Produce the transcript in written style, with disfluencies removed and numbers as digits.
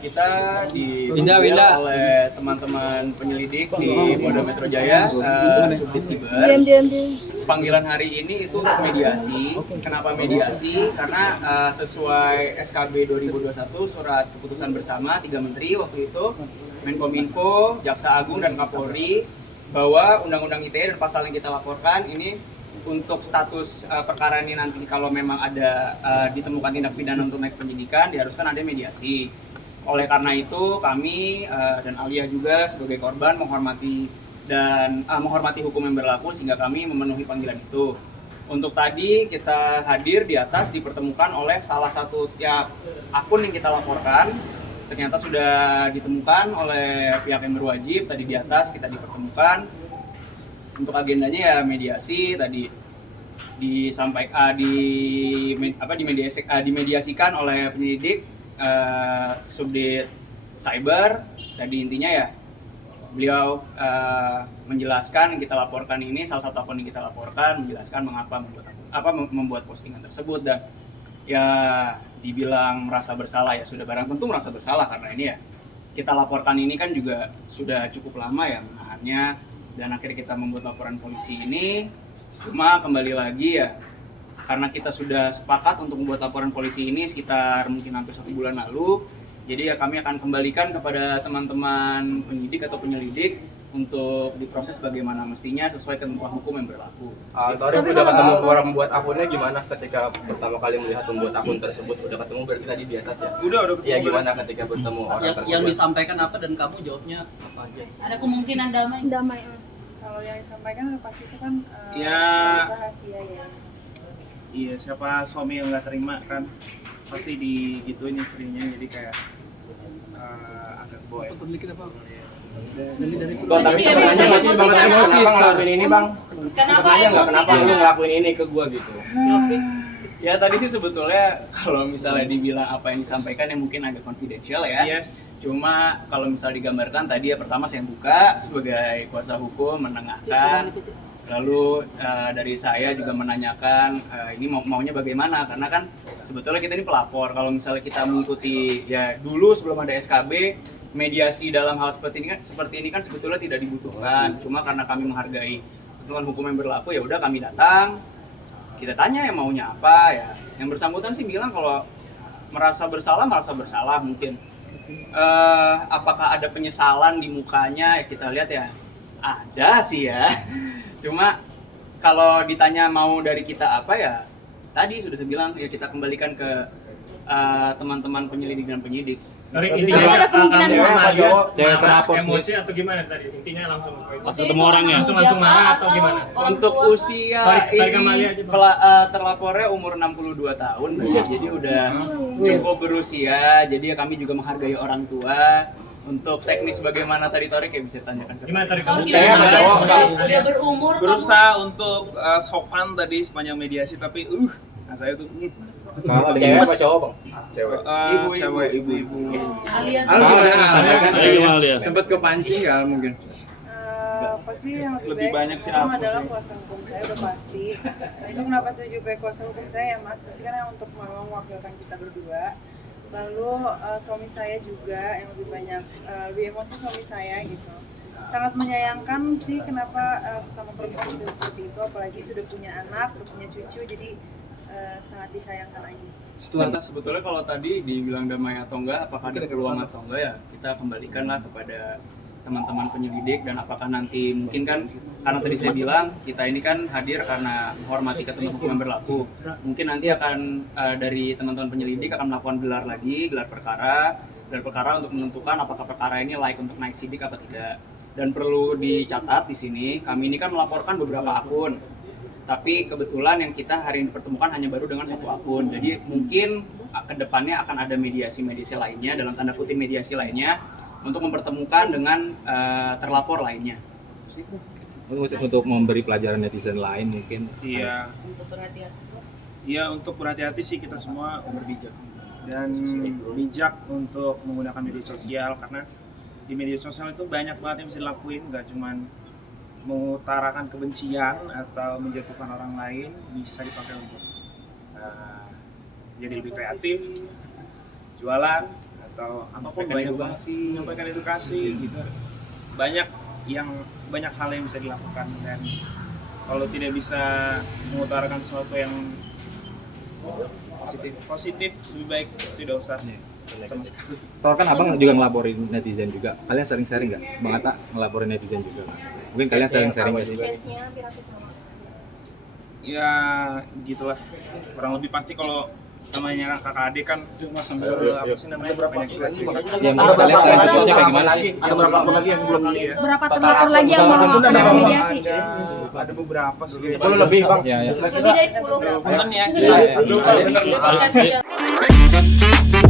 kita dipimpin oleh teman-teman penyelidik di Polda Metro Jaya, Subdit Siber. Panggilan hari ini itu untuk mediasi. Kenapa mediasi? Karena sesuai SKB 2021 surat keputusan bersama 3 menteri waktu itu, Menkominfo, Jaksa Agung dan Kapolri, bahwa Undang-Undang ITE dan pasal yang kita laporkan ini untuk status perkara ini nanti kalau memang ada ditemukan tindak pidana untuk naik penyidikan diharuskan ada mediasi. Oleh karena itu kami dan Alia juga sebagai korban menghormati hukum yang berlaku sehingga kami memenuhi panggilan itu. Untuk tadi kita hadir di atas dipertemukan oleh salah satu akun yang kita laporkan ternyata sudah ditemukan oleh pihak yang berwajib. Tadi di atas kita dipertemukan. Untuk agendanya ya mediasi tadi disampaikan dimediasikan oleh penyelidik Subdit Cyber. Tadi intinya ya beliau menjelaskan yang kita laporkan ini, salah satu akun yang kita laporkan menjelaskan mengapa membuat postingan tersebut, dan ya dibilang merasa bersalah ya sudah barang tentu merasa bersalah karena ini ya kita laporkan ini kan juga sudah cukup lama ya menahannya. Dan akhirnya kita membuat laporan polisi ini, cuma kembali lagi ya karena kita sudah sepakat untuk membuat laporan polisi ini sekitar mungkin hampir 1 bulan lalu, jadi ya kami akan kembalikan kepada teman-teman penyidik atau penyelidik untuk diproses bagaimana mestinya sesuai ketentuan hukum yang berlaku. Tadi udah ketemu orang membuat akunnya gimana ketika pertama kali melihat membuat akun tersebut? Udah ketemu berarti tadi di atas ya? Udah ketemu. Ya gimana ketika bertemu orang tersebut? Yang disampaikan apa dan kamu jawabnya apa aja? Ada kemungkinan damai. Kalau yang disampaikan pasti itu kan rahasia ya. Iya, siapa suami yang nggak terima kan pasti digituin istrinya, jadi kayak agak boy. Bang, tapi sebenarnya nggak sih bang, kenapa ngelakuin ini bang? Sebenarnya nggak kenapa lu ngelakuin ini ke gua gitu? Ya tadi sih sebetulnya kalau misalnya dibilang apa yang disampaikan yang mungkin agak confidential ya. Yes. Cuma kalau misalnya digambarkan tadi ya pertama saya buka sebagai kuasa hukum menengahkan, lalu dari saya juga menanyakan ini maunya bagaimana, karena kan sebetulnya kita ini pelapor. Kalau misalnya kita mengikuti ya dulu sebelum ada SKB, mediasi dalam hal seperti ini kan sebetulnya tidak dibutuhkan. Cuma karena kami menghargai ketentuan hukum yang berlaku ya udah kami datang. Kita tanya ya maunya apa ya. Yang bersangkutan sih bilang kalau merasa bersalah mungkin. Apakah ada penyesalan di mukanya? Ya kita lihat ya ada sih ya. Cuma kalau ditanya mau dari kita apa ya tadi sudah saya bilang ya kita kembalikan ke teman-teman penyelidik dan penyidik. Intinya ada kemungkinan cewek terapor emosi atau gimana tadi? Intinya langsung pas ketemu orangnya langsung marah atau gimana? Untuk usia ini terlapornya umur 62 tahun, jadi udah cukup berusia. Jadi ya kami juga menghargai orang tua. Untuk teknis bagaimana tadi Torik ya bisa tanyakan. Gimana tadi kamu? Udah berumur. Berusaha untuk sopan tadi sepanjang mediasi, tapi nah saya tuh Cewek apa cowok bang? Cewek. Ibu. Alias. Sempat kepancing nggak mungkin? Pasti yang lebih banyak sih itu adalah kuasa hukum saya udah pasti. Nah, itu kenapa saya juga kuasa hukum saya ya mas, pasti kan untuk mewakilkan kita berdua. Lalu suami saya juga yang lebih banyak lebih emosi suami saya gitu. Sangat menyayangkan sih kenapa sesama perempuan bisa seperti itu, apalagi sudah punya anak, sudah punya cucu, jadi sangat disayangkan aja sih. Sebetulnya kalau tadi dibilang damai atau enggak, apakah ada peluang atau enggak ya kita kembalikanlah kepada teman-teman penyelidik, dan apakah nanti mungkin kan karena tadi saya bilang kita ini kan hadir karena menghormati ketentuan hukum yang berlaku, mungkin nanti akan dari teman-teman penyelidik akan melakukan gelar perkara untuk menentukan apakah perkara ini layak untuk naik sidik apa tidak. Dan perlu dicatat di sini kami ini kan melaporkan beberapa akun, tapi kebetulan yang kita hari ini pertemukan hanya baru dengan 1 akun. Jadi mungkin ke depannya akan ada mediasi lainnya, dalam tanda kutip mediasi lainnya, untuk mempertemukan dengan terlapor lainnya. Untuk memberi pelajaran netizen lain mungkin. Iya. Untuk berhati-hati. Iya, untuk berhati-hati sih kita semua berbijak dan bijak untuk menggunakan media sosial, karena di media sosial itu banyak banget yang bisa dilakuin, nggak cuman mengutarakan kebencian atau menjatuhkan orang lain, bisa dipakai untuk jadi lebih kreatif, jualan atau apapun Menyampaikan banyak edukasi. menyampaikan edukasi gitu. Banyak hal yang bisa dilakukan, dan kalau tidak bisa mengutarakan sesuatu yang positif lebih baik tidak usah sama sekali. Tor kan abang juga ngelaporin netizen juga. Kalian sering sharing nggak? Bang Atta ngelaporin netizen juga. Mungkin kalian sering sharing nggak sih? Case-nya hampir sama. Ya gitulah, kurang lebih pasti kalau namanya kakak adik kan apa sih namanya banyak cerita-cerita. Yang mungkin kalian sharing contohnya kayak gimana sih? Ada berapa akun lagi yang belum Iya. Berapa terlapor lagi yang mau melakukan mediasi? Ada beberapa sih. 10 lebih bang. Ya, ya. Lebih dari 10. Punten ya. Iya, iya. Lupa bener. Terima kasih.